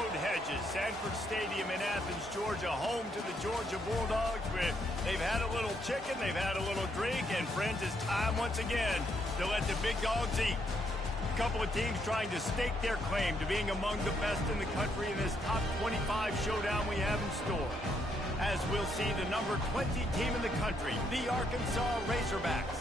Yellowed hedges, Sanford Stadium in Athens, Georgia, home to the Georgia Bulldogs. They've had a little chicken, they've had a little drink, and friends, it's time once again to let the big dogs eat. A couple of teams trying to stake their claim to being among the best in the country in this top 25 showdown we have in store. As we'll see the number 20 team in the country, the Arkansas Razorbacks,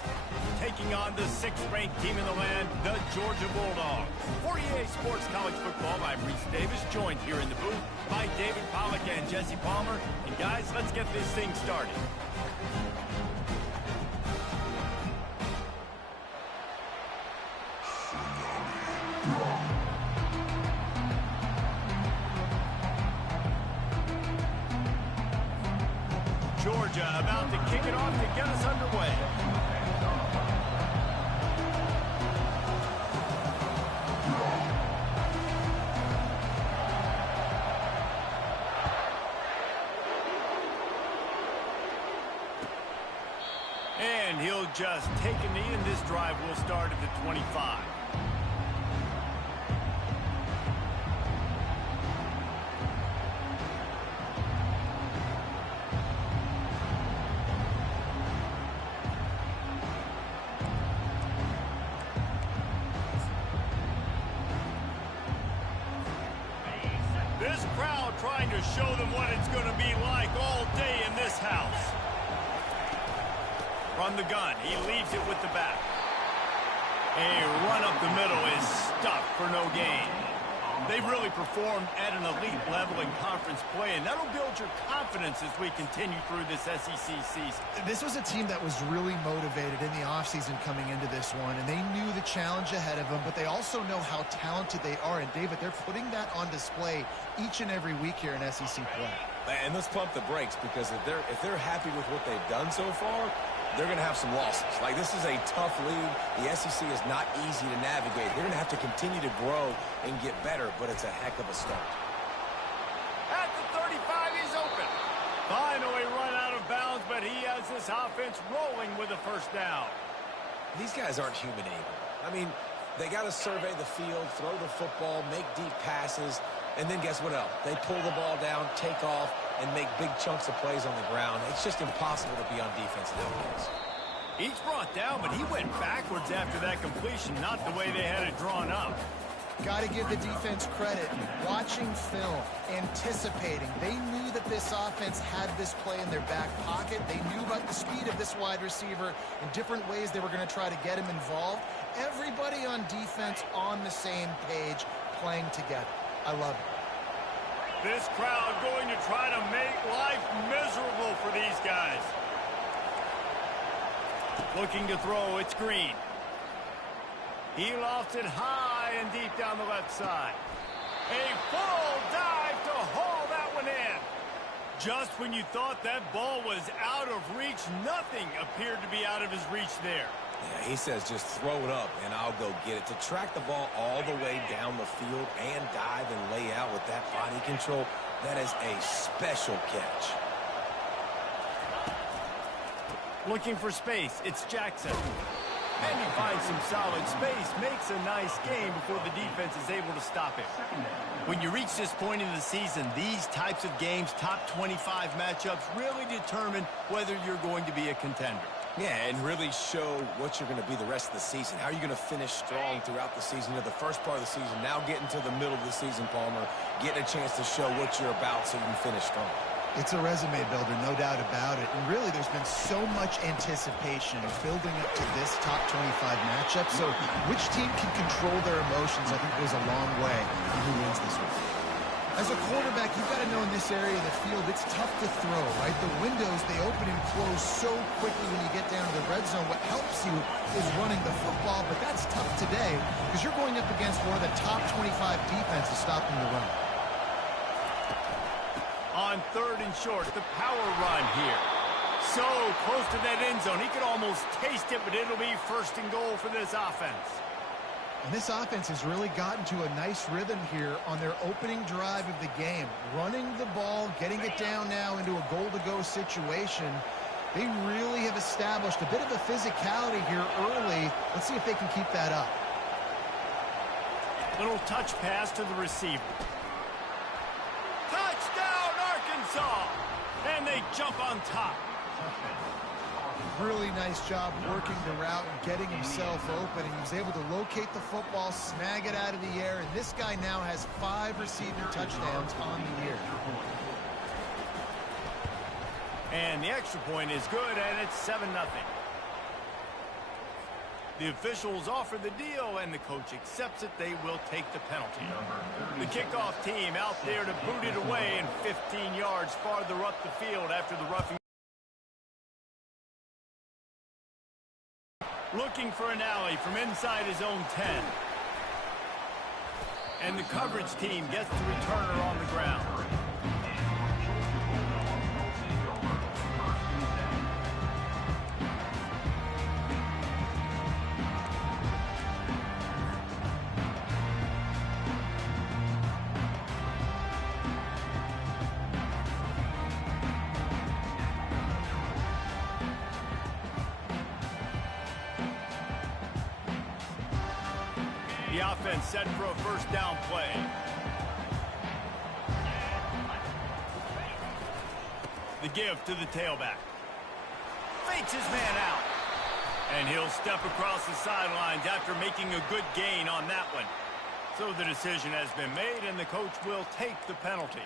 taking on the 6th-ranked team in the land, the Georgia Bulldogs. For EA Sports College Football, I'm Reese Davis, joined here in the booth by David Pollack and Jesse Palmer. And guys, let's get this thing started. Georgia about to kick it off to get us underway. And he'll just take a knee, and this drive will start at the 25. This crowd trying to show them what it's going to be like all day in this house. From the gun, he leaves it with the back. A run up the middle is stuffed for no gain. They've really performed at an elite level in conference play, and that'll build your confidence as we continue through this SEC season. This was a team that was really motivated in the offseason coming into this one, and they knew the challenge ahead of them, but they also know how talented they are. And, David, they're putting that on display each and every week here in SEC play. And let's pump the brakes, because if they're happy with what they've done so far, they're going to have some losses. Like, this is a tough league. The SEC is not easy to navigate. They're going to have to continue to grow and get better, but it's a heck of a start. At the 35, he's open. Finally run out of bounds, but he has this offense rolling with a first down. These guys aren't human anymore. I mean, they got to survey the field, throw the football, make deep passes, and then guess what else? They pull the ball down, take off, and make big chunks of plays on the ground. It's just impossible to be on defense nowadays. He's brought down, but he went backwards after that completion, not the way they had it drawn up. Got to give the defense credit. Watching film, anticipating. They knew that this offense had this play in their back pocket. They knew about the speed of this wide receiver and different ways they were going to try to get him involved. Everybody on defense on the same page, playing together. I love it. This crowd going to try to make life miserable for these guys. Looking to throw, it's Green. He lofts it high and deep down the left side. A full dive to haul that one in. Just when you thought that ball was out of reach, nothing appeared to be out of his reach there. Yeah, he says just throw it up and I'll go get it. To track the ball all the way down the field and dive and lay out with that body control, that is a special catch. Looking for space, it's Jackson. And he finds some solid space, makes a nice game before the defense is able to stop him. When you reach this point in the season, these types of games, top 25 matchups, really determine whether you're going to be a contender. Yeah, and really show what you're going to be the rest of the season. How are you going to finish strong throughout the season, or the first part of the season, now getting to the middle of the season, Palmer, getting a chance to show what you're about so you can finish strong. It's a resume builder, no doubt about it. And really, there's been so much anticipation building up to this top 25 matchup. So which team can control their emotions, I think, goes a long way in who wins this one. As a quarterback, you've got to know in this area of the field, it's tough to throw, right? The windows, they open and close so quickly when you get down to the red zone. What helps you is running the football, but that's tough today because you're going up against one of the top 25 defenses stopping the run. On 3rd and short, the power run here. So close to that end zone, he could almost taste it, but it'll be 1st and goal for this offense. And this offense has really gotten to a nice rhythm here on their opening drive of the game. Running the ball, getting it down now into a goal-to-go situation. They really have established a bit of a physicality here early. Let's see if they can keep that up. Little touch pass to the receiver. Arkansas. And they jump on top. Really nice job working the route and getting himself open. And he was able to locate the football, snag it out of the air, and this guy now has 5 receiving touchdowns on the year. And the extra point is good, and it's 7-0. The officials offer the deal, and the coach accepts it. They will take the penalty. The kickoff team out there to boot it away, and 15 yards farther up the field after the roughing. Looking for an alley from inside his own 10. And the coverage team gets the returner on the ground. The offense set for a first down play. The give to the tailback. Fakes his man out. And he'll step across the sidelines after making a good gain on that one. So the decision has been made, and the coach will take the penalty.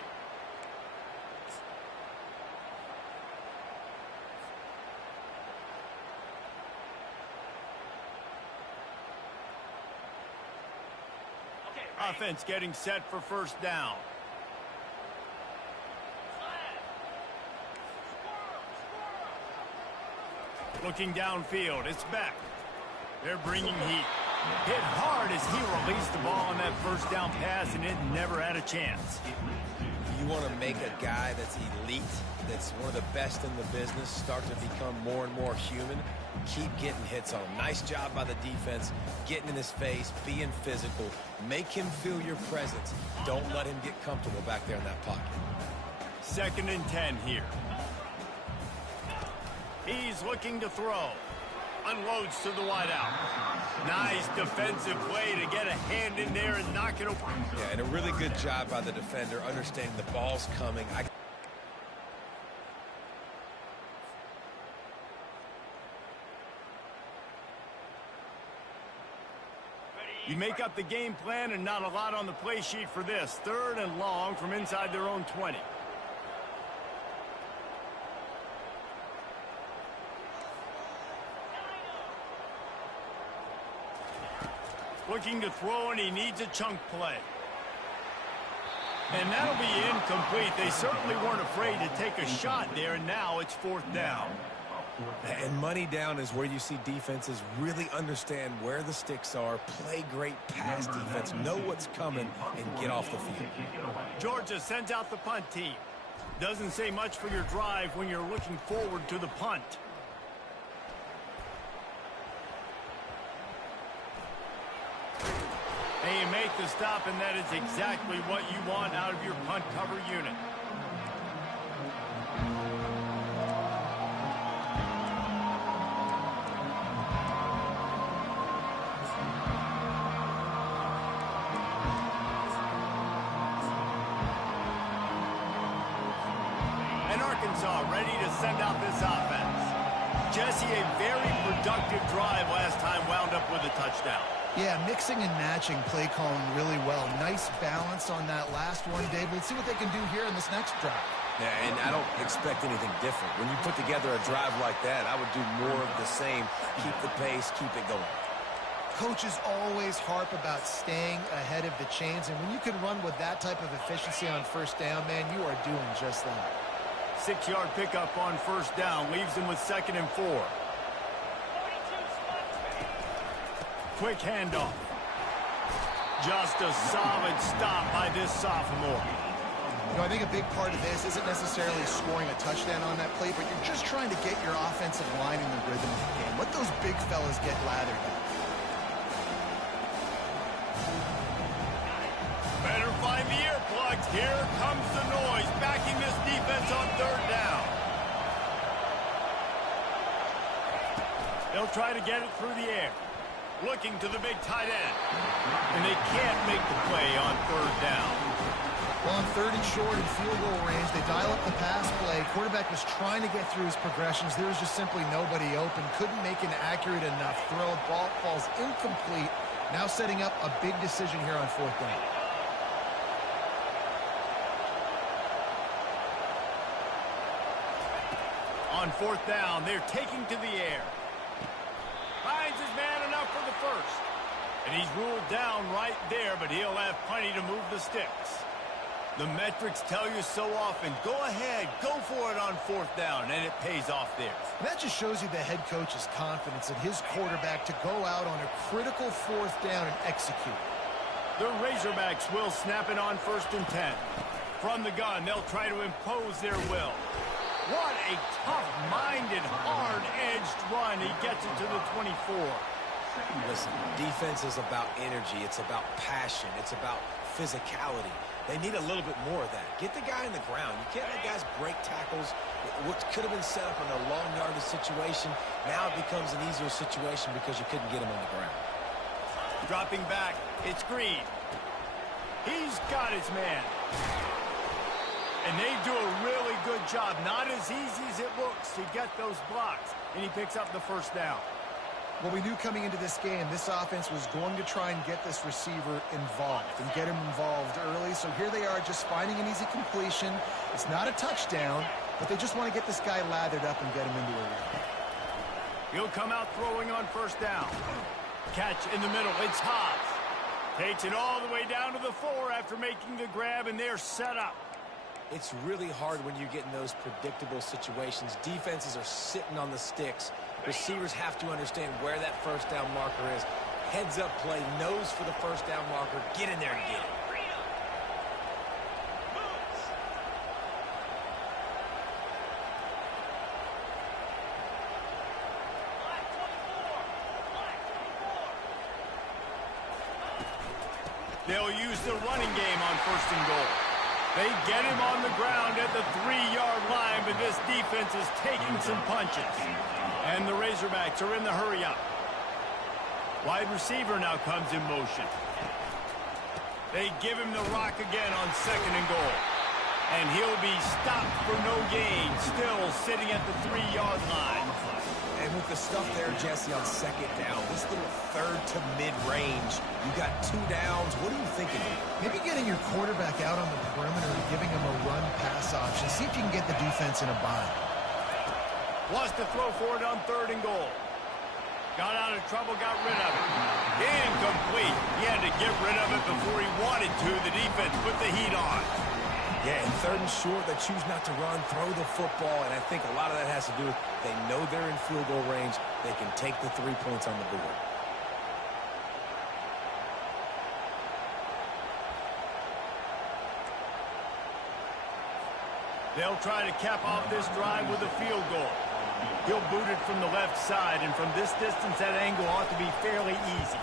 Offense getting set for first down. Looking downfield, it's back. They're bringing heat. Hit hard as he released the ball on that first down pass, and it never had a chance. You want to make a guy that's elite, that's one of the best in the business, start to become more and more human. Keep getting hits on him. Nice job by the defense, getting in his face, being physical. Make him feel your presence. Don't let him get comfortable back there in that pocket. 2nd and 10 here. He's looking to throw. Unloads to the wideout. Nice defensive play to get a hand in there and knock it over. Yeah, and a really good job by the defender, understanding the ball's coming. You make up the game plan, and not a lot on the play sheet for this. 3rd and long from inside their own 20. Looking to throw, and he needs a chunk play. And that'll be incomplete. They certainly weren't afraid to take a shot there, and now it's 4th down. And money down is where you see defenses really understand where the sticks are, play great pass defense, know what's coming, and get off the field. Georgia sends out the punt team. Doesn't say much for your drive when you're looking forward to the punt. They make the stop, and that is exactly what you want out of your punt cover unit. And Arkansas ready to send out this offense. Jesse, a very productive drive last time, wound up with a touchdown. Yeah, mixing and matching play calling really well. Nice balance on that last one, Dave. Let's see what they can do here in this next drive. Yeah, and I don't expect anything different. When you put together a drive like that, I would do more of the same. Keep the pace, keep it going. Coaches always harp about staying ahead of the chains, and when you can run with that type of efficiency on first down, man, you are doing just that. 6-yard pickup on first down leaves them with 2nd and 4. Quick handoff. Just a solid stop by this sophomore. You know, I think a big part of this isn't necessarily scoring a touchdown on that play, but you're just trying to get your offensive line in the rhythm of the game. Let those big fellas get lathered up. Better find the earplugs. Here comes the noise, backing this defense on 3rd down. They'll try to get it through the air. Looking to the big tight end. And they can't make the play on 3rd down. Well, on 3rd and short in field goal range. They dial up the pass play. Quarterback was trying to get through his progressions. There was just simply nobody open. Couldn't make an accurate enough throw. Ball falls incomplete. Now setting up a big decision here on 4th down. On 4th down, they're taking to the air. Finds his man enough for the first. And he's ruled down right there, but he'll have plenty to move the sticks. The metrics tell you so often, go ahead, go for it on 4th down, and it pays off there. And that just shows you the head coach's confidence in his quarterback to go out on a critical 4th down and execute. The Razorbacks will snap it on 1st and 10. From the gun, they'll try to impose their will. What a tough-minded, hard-edged run. He gets it to the 24. Listen, defense is about energy. It's about passion. It's about physicality. They need a little bit more of that. Get the guy in the ground. You can't let guys break tackles. What could have been set up in a long yardage situation, now it becomes an easier situation because you couldn't get him on the ground. Dropping back, it's Green. He's got his man. And they do a really good job. Not as easy as it looks to get those blocks. And he picks up the 1st down. Well, we knew coming into this game, this offense was going to try and get this receiver involved and get him involved early. So here they are just finding an easy completion. It's not a touchdown, but they just want to get this guy lathered up and get him into a run. He'll come out throwing on 1st down. Catch in the middle. It's Hobbs. Takes it all the way down to the 4 after making the grab, and they're set up. It's really hard when you get in those predictable situations. Defenses are sitting on the sticks. Receivers have to understand where that 1st down marker is. Heads up play, nose for the 1st down marker. Get in there and get it. They'll use the running game on 1st and goal. They get him on the ground at the 3-yard line, but this defense is taking some punches. And the Razorbacks are in the hurry-up. Wide receiver now comes in motion. They give him the rock again on 2nd and goal. And he'll be stopped for no gain, still sitting at the 3-yard line. And with the stuff there, Jesse, on 2nd down, this little 3rd to mid-range, you got 2 downs. What are you thinking? Maybe getting your quarterback out on the perimeter and giving him a run-pass option. See if you can get the defense in a bind. Wants to throw for it on 3rd and goal. Got out of trouble, got rid of it. Incomplete. He had to get rid of it before he wanted to. The defense put the heat on. Yeah, and 3rd and short, they choose not to run, throw the football, and I think a lot of that has to do with they know they're in field goal range. They can take the 3 points on the board. They'll try to cap off this drive with a field goal. He'll boot it from the left side, and from this distance, that angle ought to be fairly easy.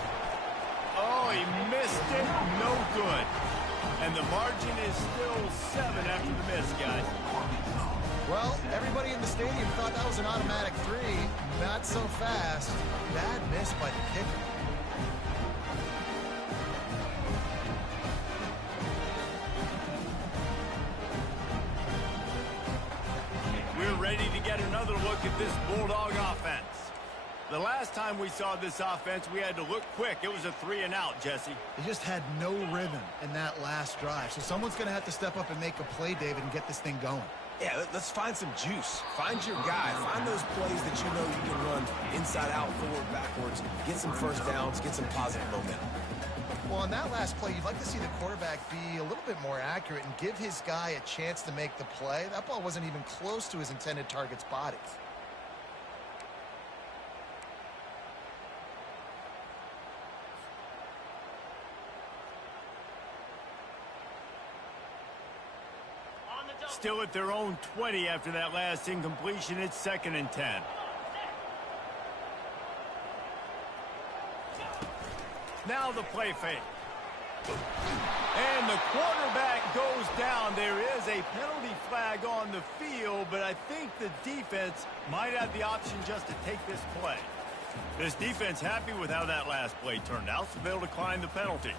Oh, he missed it. No good. And the margin is still 7 after the miss, guys. Well, everybody in the stadium thought that was an automatic 3. Not so fast. Bad miss by the kicker. We're ready to get another look at this Bulldog offense. The last time we saw this offense, we had to look quick. It was a 3-and-out, Jesse. They just had no rhythm in that last drive. So someone's going to have to step up and make a play, David, and get this thing going. Yeah, let's find some juice. Find your guy. Find those plays that you know you can run inside out, forward, backwards. Get some 1st downs. Get some positive momentum. Well, on that last play, you'd like to see the quarterback be a little bit more accurate and give his guy a chance to make the play. That ball wasn't even close to his intended target's body. Still at their own 20 after that last incompletion. It's 2nd and 10. Now the play fake. And the quarterback goes down. There is a penalty flag on the field, but I think the defense might have the option just to take this play. This defense happy with how that last play turned out, so they'll decline the penalty.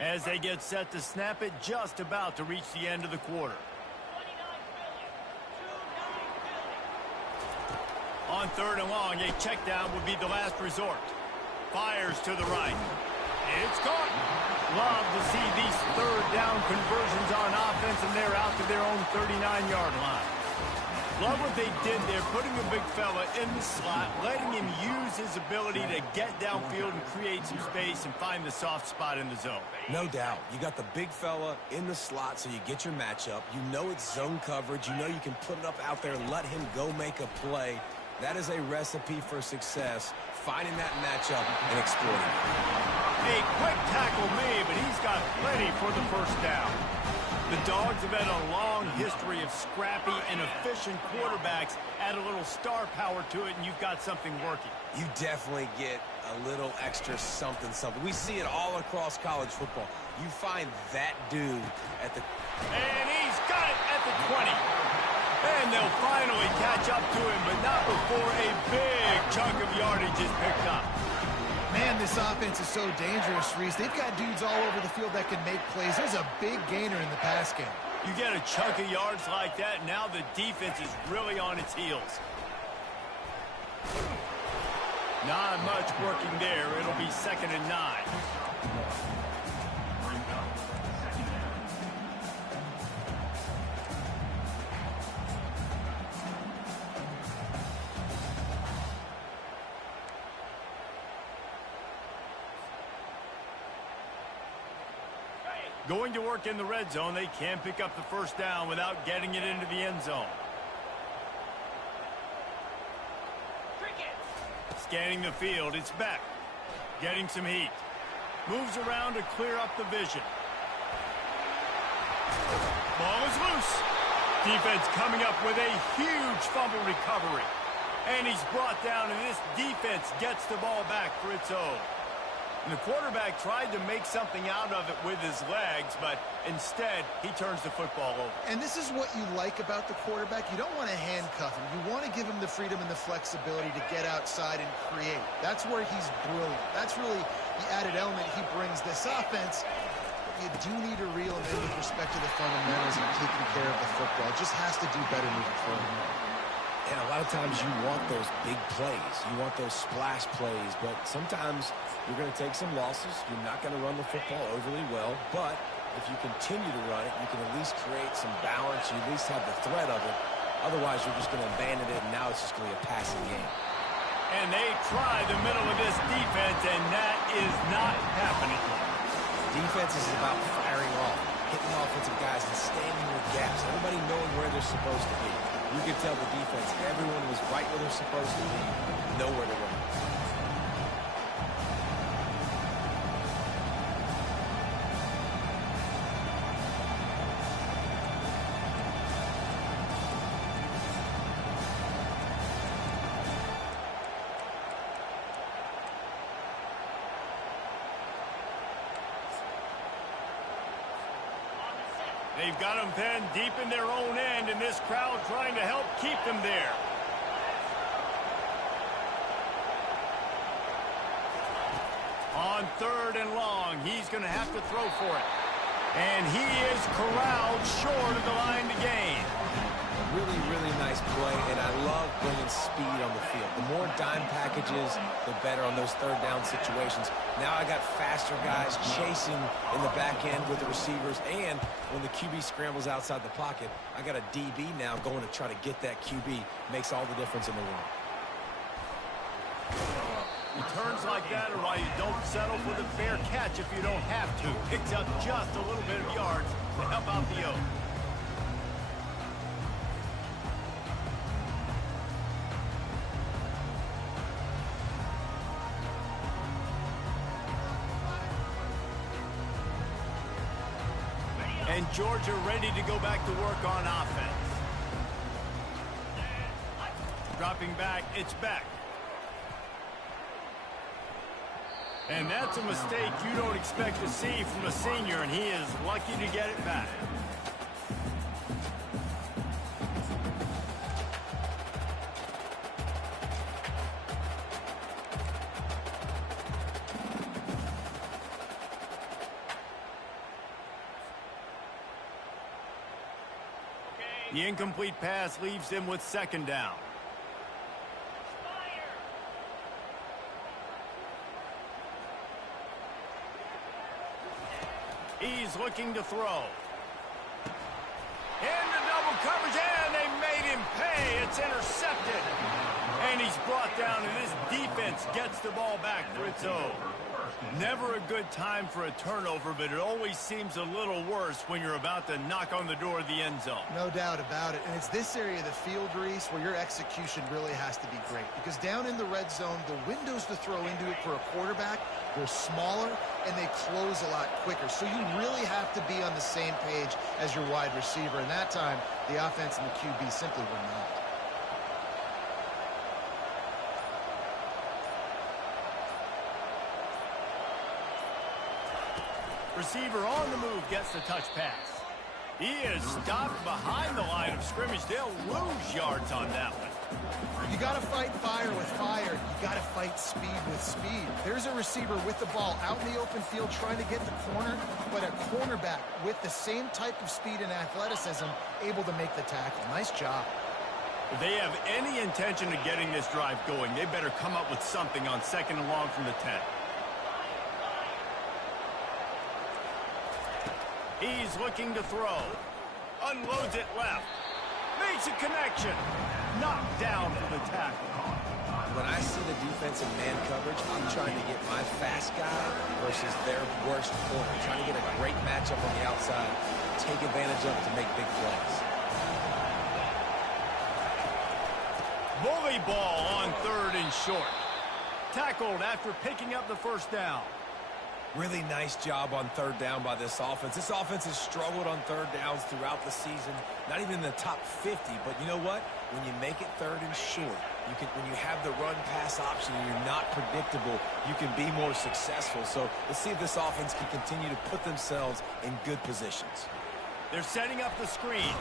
as they get set to snap it, just about to reach the end of the quarter. On 3rd and long, a check down would be the last resort. Fires to the right. It's caught. Love to see these 3rd down conversions on offense, and they're out to their own 39-yard line. Love what they did there, putting a big fella in the slot, letting him use his ability to get downfield and create some space and find the soft spot in the zone. No doubt. You got the big fella in the slot, so you get your matchup. You know it's zone coverage. You know you can put it up out there and let him go make a play. That is a recipe for success, finding that matchup and exploiting it. A quick tackle made, but he's got plenty for the first down. The Dogs have had a long history of scrappy and efficient quarterbacks. Add a little star power to it, and you've got something working. You definitely get a little extra something. We see it all across college football. You find that dude at the... And he's got it at the 20. And they'll finally catch up to him, but not before a big chunk of yardage is picked up. Man, this offense is so dangerous, Reese. They've got dudes all over the field that can make plays. There's a big gainer in the pass game. You get a chunk of yards like that, and now the defense is really on its heels. Not much working there. It'll be 2nd and 9. Going to work in the red zone, they can pick up the first down without getting it into the end zone. Scanning the field, it's Beck. Getting some heat. Moves around to clear up the vision. Ball is loose. Defense coming up with a huge fumble recovery. And he's brought down, and this defense gets the ball back for its own. And the quarterback tried to make something out of it with his legs, but instead, he turns the football over. And this is what you like about the quarterback. You don't want to handcuff him. You want to give him the freedom and the flexibility to get outside and create. That's where he's brilliant. That's really the added element he brings this offense. But you do need to reel him in with respect to the fundamentals and taking care of the football. It just has to do better moving forward. And a lot of times you want those big plays. You want those splash plays, but sometimes you're going to take some losses. You're not going to run the football overly well, but if you continue to run it, you can at least create some balance. You at least have the threat of it. Otherwise, you're just going to abandon it, and now it's just going to be a passing game. And they try the middle of this defense, and that is not happening. Defense is about firing off, hitting offensive guys, and standing with gaps. Everybody knowing where they're supposed to be. You could tell the defense, everyone was right where they're supposed to be, nowhere to run. They've got them pinned deep in their own end, and this crowd trying to help keep them there. On 3rd and long, he's going to have to throw for it. And he is corralled short of the line to gain. Really, really nice play, and I love bringing speed on the field. The more dime packages, the better on those 3rd down situations. Now I got faster guys chasing in the back end with the receivers, and when the QB scrambles outside the pocket, I got a DB now going to try to get that QB. Makes all the difference in the world. Returns like that are why you don't settle for the fair catch if you don't have to. Picks up just a little bit of yards to help out the O. And Georgia ready to go back to work on offense. Dropping back, it's Beck. And that's a mistake you don't expect to see from a senior, and he is lucky to get it back. The incomplete pass leaves him with second down. He's looking to throw. Into double coverage, and they made him pay. It's intercepted. And he's brought down, and his defense gets the ball back for its own. Never a good time for a turnover, but it always seems a little worse when you're about to knock on the door of the end zone. No doubt about it. And it's this area of the field, Reese, where your execution really has to be great. Because down in the red zone, the windows to throw into it for a quarterback, they're smaller, and they close a lot quicker. So you really have to be on the same page as your wide receiver. And that time, the offense and the QB simply were not. Receiver on the move gets the touch pass. He is stopped behind the line of scrimmage. They'll lose yards on that one. You got to fight fire with fire. You got to fight speed with speed. There's a receiver with the ball out in the open field trying to get the corner, but a cornerback with the same type of speed and athleticism able to make the tackle. Nice job. If they have any intention of getting this drive going, they better come up with something on second and long from the 10. He's looking to throw. Unloads it left. Makes a connection. Knocked down for the tackle. When I see the defensive man coverage, I'm trying to get my fast guy versus their worst corner. Trying to get a great matchup on the outside. Take advantage of it to make big plays. Bully ball on third and short. Tackled after picking up the first down. Really nice job on third down by this offense. This offense has struggled on third downs throughout the season. Not even in the top 50, but you know what? When you make it third and short, when you have the run-pass option and you're not predictable, you can be more successful. So let's see if this offense can continue to put themselves in good positions. They're setting up the screen.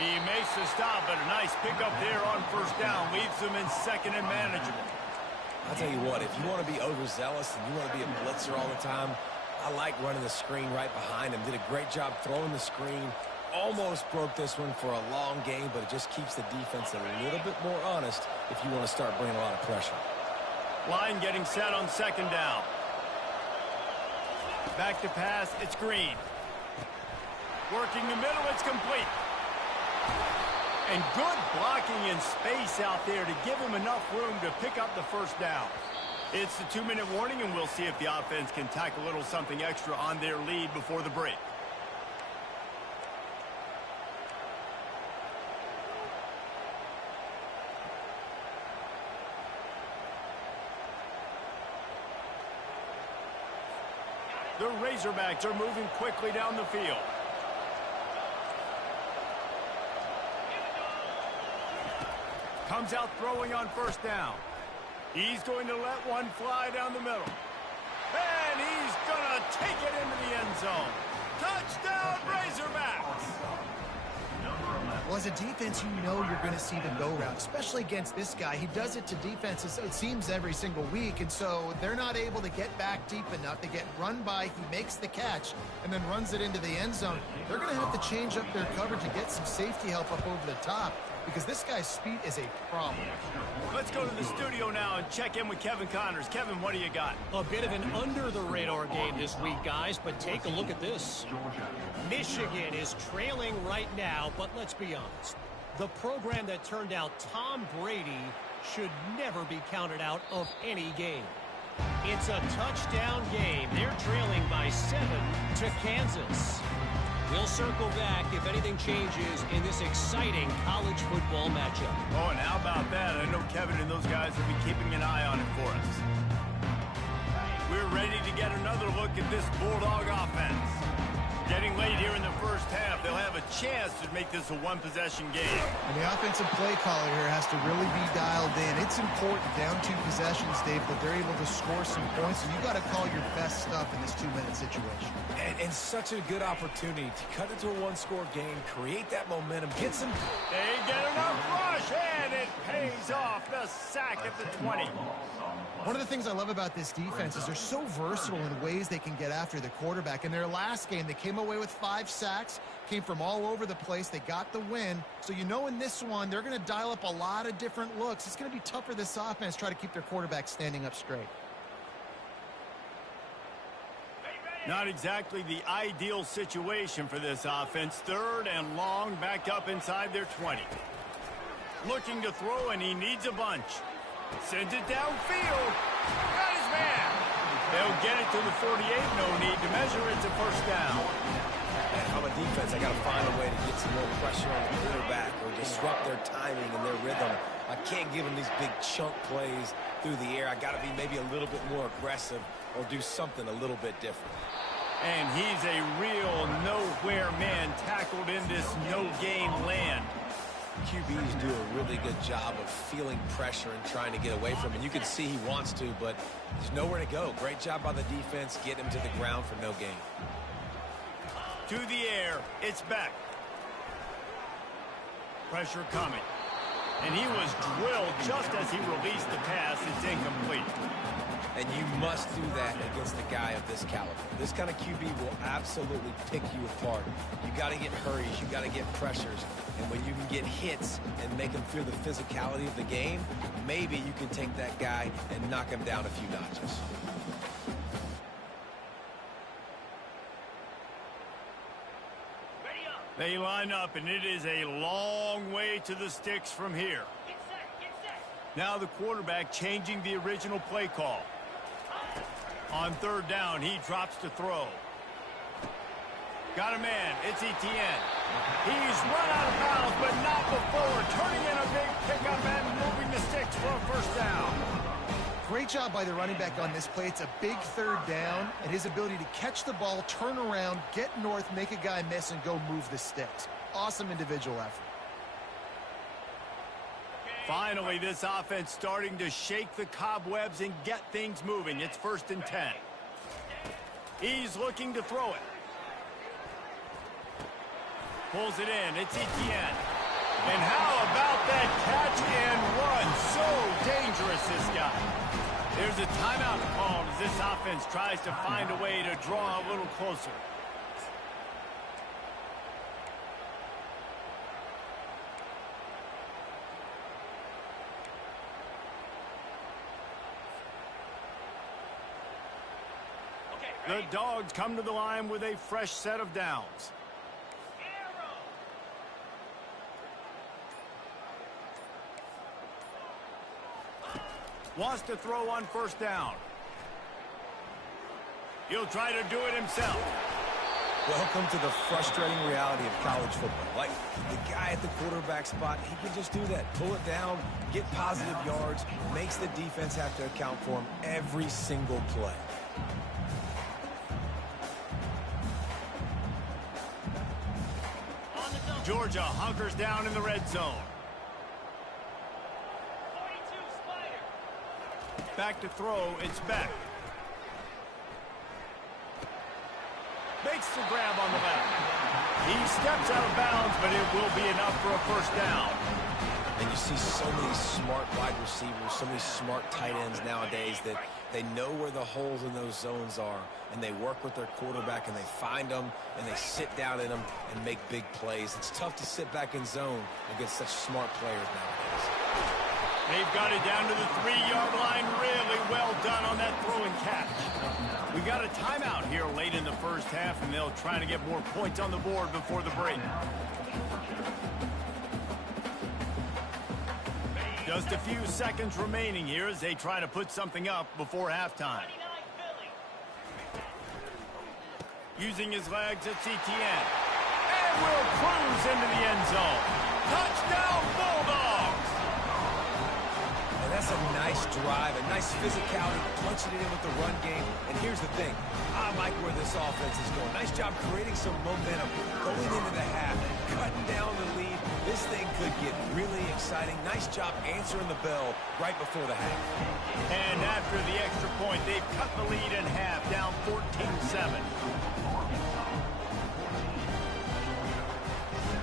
He makes the stop, but a nice pickup there on first down. Leaves them in second and manageable. I'll tell you what, if you want to be overzealous and you want to be a blitzer all the time, I like running the screen right behind him. Did a great job throwing the screen. Almost broke this one for a long game, but it just keeps the defense a little bit more honest if you want to start bringing a lot of pressure. Line getting set on second down. Back to pass, it's Green. Working the middle, it's complete. And good blocking in space out there to give him enough room to pick up the first down. It's the 2-minute warning, and we'll see if the offense can tack a little something extra on their lead before the break. The Razorbacks are moving quickly down the field. Comes out throwing on first down. He's going to let one fly down the middle. And he's going to take it into the end zone. Touchdown, Razorbacks! Well, as a defense, you know you're going to see the go route, especially against this guy. He does it to defenses, it seems, every single week, and so they're not able to get back deep enough. They get run by, he makes the catch, and then runs it into the end zone. They're going to have to change up their coverage to get some safety help up over the top, because this guy's speed is a problem. Let's go to the studio now and check in with Kevin Connors. Kevin, what do you got? A bit of an under-the-radar game this week, guys, but take a look at this. Michigan is trailing right now, but let's be honest. The program that turned out Tom Brady should never be counted out of any game. It's a touchdown game. They're trailing by 7 to Kansas. We'll circle back if anything changes in this exciting college football matchup. Oh, and how about that? I know Kevin and those guys will be keeping an eye on it for us. We're ready to get another look at this Bulldog offense. Getting late here in the first half, they'll have a chance to make this a one-possession game. And the offensive play caller here has to really be dialed in. It's important, down 2 possessions, Dave, that they're able to score some points, and you got to call your best stuff in this 2-minute situation. And such a good opportunity to cut it to a one-score game, create that momentum, get some... They get enough rush, and it pays off. The sack at the 20. One of the things I love about this defense is they're so versatile in ways they can get after the quarterback. In their last game, they came away with 5 sacks, came from all over the place. They got the win. So you know in this one, they're going to dial up a lot of different looks. It's going to be tough for this offense to try to keep their quarterback standing up straight. Not exactly the ideal situation for this offense. 3rd and long, back up inside their 20. Looking to throw, and he needs a bunch. Sends it downfield. Got his man. They'll get it to the 48. No need to measure. It's a first down. And if I'm a defense, I got to find a way to get some more pressure on the quarterback or disrupt their timing and their rhythm. I can't give them these big chunk plays through the air. I got to be maybe a little bit more aggressive or do something a little bit different. And he's a real nowhere man tackled in this no-gain land. QBs do a really good job of feeling pressure and trying to get away from it. You can see he wants to, but there's nowhere to go. Great job by the defense, getting him to the ground for no gain. To the air, it's back. Pressure coming. And he was drilled just as he released the pass. It's incomplete. And you must do that against a guy of this caliber. This kind of QB will absolutely pick you apart. You got to get hurries. You got to get pressures. And when you can get hits and make him feel the physicality of the game, maybe you can take that guy and knock him down a few notches. They line up, and it is a long way to the sticks from here. Get set. Now the quarterback changing the original play call. On 3rd down, he drops to throw. Got a man. It's Etienne. He's run out of bounds, but not before turning in a big pickup and moving the sticks for a first down. Great job by the running back on this play. It's a big 3rd down, and his ability to catch the ball, turn around, get north, make a guy miss, and go move the sticks. Awesome individual effort. Finally, this offense starting to shake the cobwebs and get things moving. It's 1st and 10. He's looking to throw it. Pulls it in. It's Etienne. And how about that catch and run? So dangerous, this guy. There's a timeout called as this offense tries to find a way to draw a little closer. The Dogs come to the line with a fresh set of downs. Wants to throw on 1st down. He'll try to do it himself. Welcome to the frustrating reality of college football. Like, the guy at the quarterback spot, he can just do that. Pull it down, get positive yards, makes the defense have to account for him every single play. Georgia hunkers down in the red zone. Back to throw, it's Beck. Makes the grab on the left. He steps out of bounds, but it will be enough for a first down. And you see so many smart wide receivers, so many smart tight ends nowadays that they know where the holes in those zones are, and they work with their quarterback, and they find them, and they sit down in them and make big plays. It's tough to sit back in zone against such smart players nowadays. They've got it down to the 3-yard line. Really well done on that throw and catch. We got a timeout here late in the first half, and they'll try to get more points on the board before the break. Just a few seconds remaining here as they try to put something up before halftime. Using his legs, it's Etienne. And will cruise into the end zone. Touchdown, Bulldogs! And that's a nice drive, a nice physicality, punching it in with the run game. And here's the thing. I like where this offense is going. Nice job creating some momentum, going into the half, cutting down the lead. This thing could get really exciting. Nice job answering the bell right before the half. And after the extra point, they've cut the lead in half, down 14-7.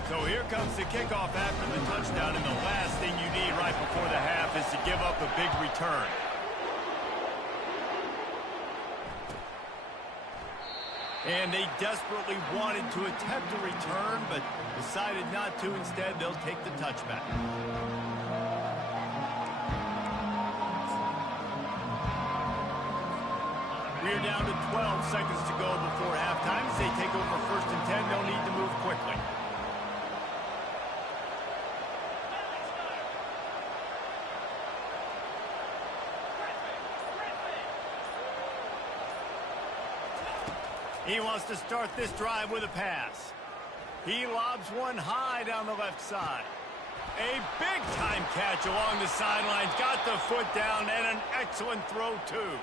So here comes the kickoff after the touchdown, and the last thing you need right before the half is to give up a big return. And they desperately wanted to attempt a return, but decided not to. Instead, they'll take the touchback. We're down to 12 seconds to go before halftime. As they take over 1st and 10, they'll need to move quickly. He wants to start this drive with a pass. He lobs one high down the left side. A big-time catch along the sidelines. Got the foot down and an excellent throw, too.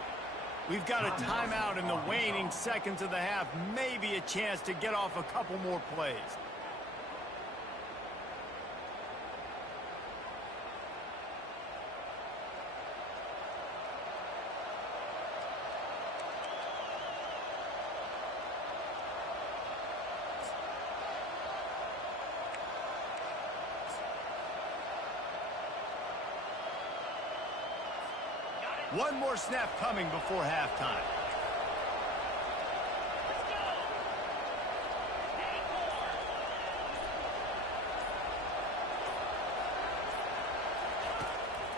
We've got a timeout in the waning seconds of the half. Maybe a chance to get off a couple more plays. One more snap coming before halftime.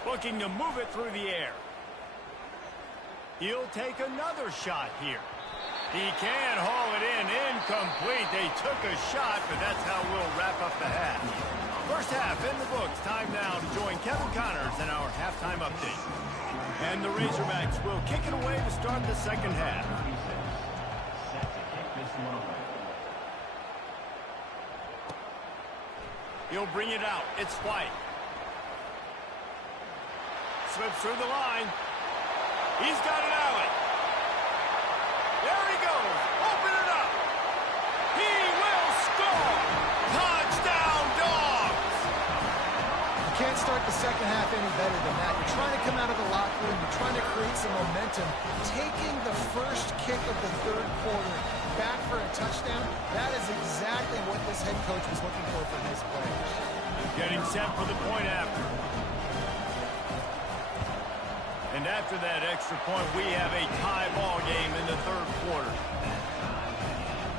Looking to move it through the air. He'll take another shot here. He can haul it in. Incomplete. They took a shot, but that's how we'll wrap up the half. First half in the books. Time now to join Kevin Connors in our halftime update. And the Razorbacks will kick it away to start the second half. He'll bring it out. It's White. Slips through the line. He's got an alley. There he goes. Open it up. He will score. Touchdown, Dogs. You can't start the second half any better than that. You're trying to come out of the locker room. You're trying to create some momentum. Taking the first kick of the third quarter back for a touchdown, that is exactly what this head coach was looking for his players. Getting set for the point after. And after that extra point, we have a tie ball game in the third quarter.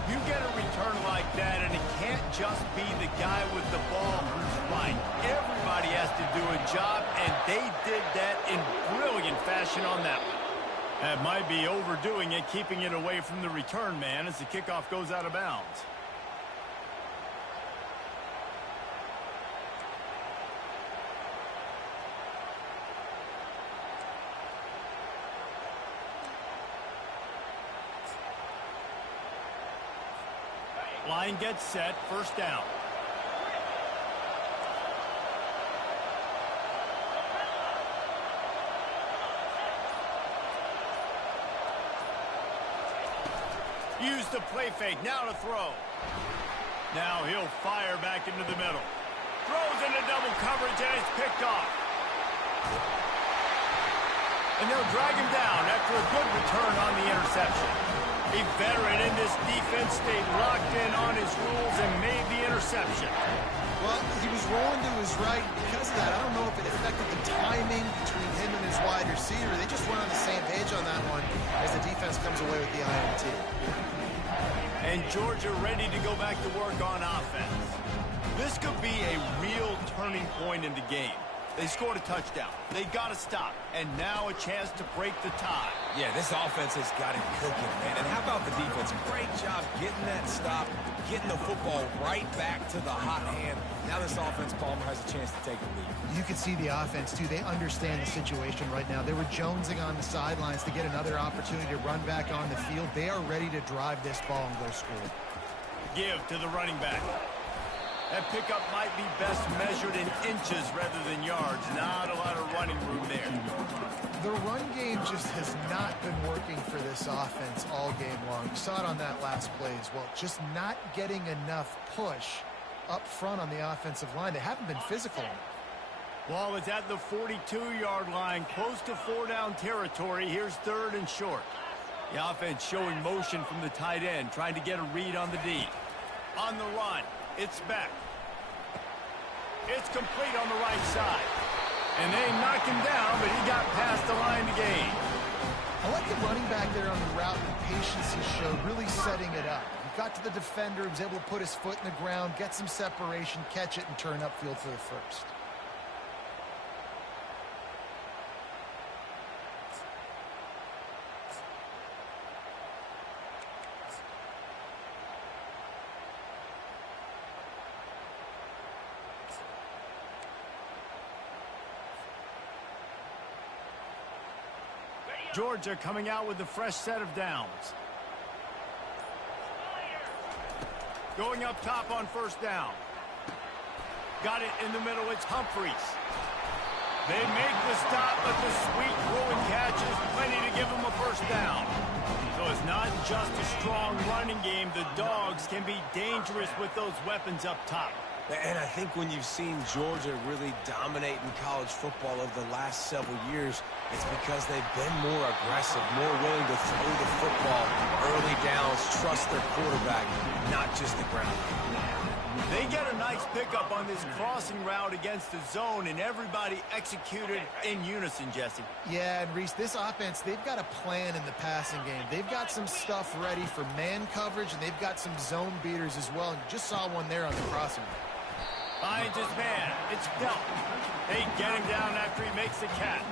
You get a return like that, and it can't just be the guy with the ball who's right. Everybody has to do a job, and they did that in brilliant fashion on that one. That might be overdoing it, keeping it away from the return man as the kickoff goes out of bounds. Line gets set, first down. Use the play fake, now to throw. Now he'll fire back into the middle. Throws into double coverage and it's picked off. And they'll drag him down after a good return on the interception. A veteran in this defense stayed locked in on his rules and made the interception. Well, he was rolling to his right. Because of that, I don't know if it affected the timing between him and his wide receiver. They just weren't on the same page on that one as the defense comes away with the INT. And Georgia ready to go back to work on offense. This could be a real turning point in the game. They scored a touchdown. They got to stop. And now a chance to break the tie. Yeah, this offense has got it cooking, man. And how about the defense? Great job getting that stop, getting the football right back to the hot hand. Now this offense, Palmer, has a chance to take the lead. You can see the offense, too. They understand the situation right now. They were jonesing on the sidelines to get another opportunity to run back on the field. They are ready to drive this ball and go score. Give to the running back. That pickup might be best measured in inches rather than yards. Not a lot of running room there. The run game just has not been working for this offense all game long. You saw it on that last play as well. Just not getting enough push up front on the offensive line. They haven't been physical. Ball is at the 42-yard line, close to 4-down territory. Here's third and short. The offense showing motion from the tight end, trying to get a read on the D. On the run. It's back. It's complete on the right side. And they knocked him down, but he got past the line to gain. I like the running back there on the route and the patience he showed, really setting it up. He got to the defender, he was able to put his foot in the ground, get some separation, catch it, and turn upfield for the first. Georgia coming out with a fresh set of downs. Going up top on first down. Got it in the middle. It's Humphreys. They make the stop, but the sweet throwing catch is plenty to give them a first down. So it's not just a strong running game. The Dogs can be dangerous with those weapons up top. And I think when you've seen Georgia really dominate in college football over the last several years, it's because they've been more aggressive, more willing to throw the football early downs, trust their quarterback, not just the ground. They get a nice pickup on this crossing route against the zone, and everybody executed in unison, Jesse. Yeah, and Reese, this offense, they've got a plan in the passing game. They've got some stuff ready for man coverage, and they've got some zone beaters as well. And you just saw one there on the crossing route. Finds his man. It's Belt. They get him down after he makes the catch.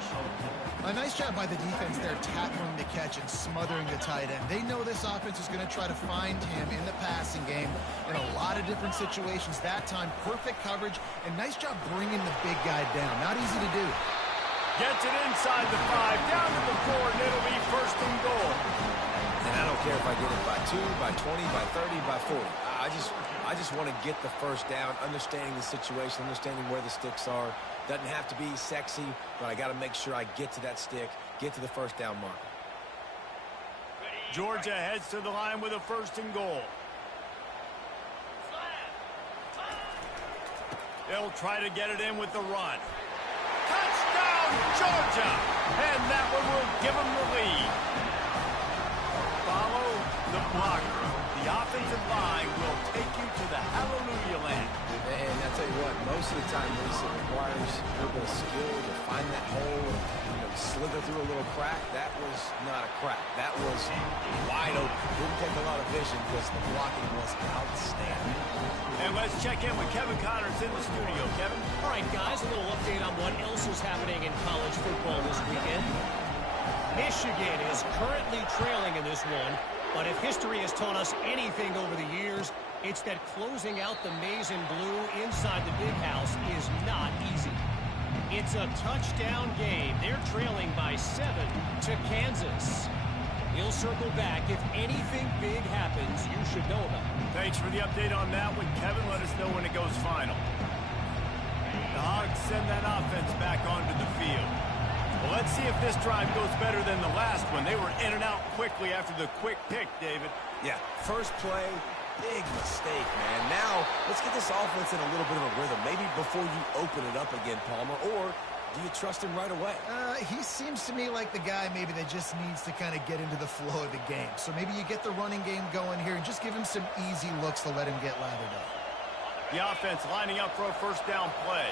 A nice job by the defense there, tackling the catch and smothering the tight end. They know this offense is going to try to find him in the passing game in a lot of different situations. That time, perfect coverage, and nice job bringing the big guy down. Not easy to do. Gets it inside the 5, down to the 4, and it'll be first and goal. And I don't care if I get it by 2, by 20, by 30, by 40. I just want to get the first down, understanding the situation, understanding where the sticks are. Doesn't have to be sexy, but I got to make sure I get to that stick, get to the first down mark. Georgia heads to the line with a first and goal. They'll try to get it in with the run. Touchdown, Georgia! And that one will give them the lead. Follow the blocker. The offensive line will take you to the hallelujah land. And I tell you what, most of the time, Lisa, it requires a little bit of skill to find that hole and slither through a little crack. That was not a crack. That was wide open. Didn't take a lot of vision because the blocking was outstanding. And let's check in with Kevin Connors in the studio. Kevin? All right, guys, a little update on what else is happening in college football this weekend. Michigan is currently trailing in this one, but if history has taught us anything over the years, it's that closing out the maize and blue inside the big house is not easy. It's a touchdown game. They're trailing by 7 to Kansas. He'll circle back. If anything big happens, you should know about it. Thanks for the update on that one, Kevin. Let us know when it goes final. The Hogs send that offense back onto the field. Well, let's see if this drive goes better than the last one. They were in and out quickly after the quick pick, David. Yeah, first play, big mistake, man. Now, let's get this offense in a little bit of a rhythm. Maybe before you open it up again, Palmer, or do you trust him right away? He seems to me like the guy maybe that just needs to kind of get into the flow of the game. So maybe you get the running game going here and just give him some easy looks to let him get lathered up. The offense lining up for a first down play.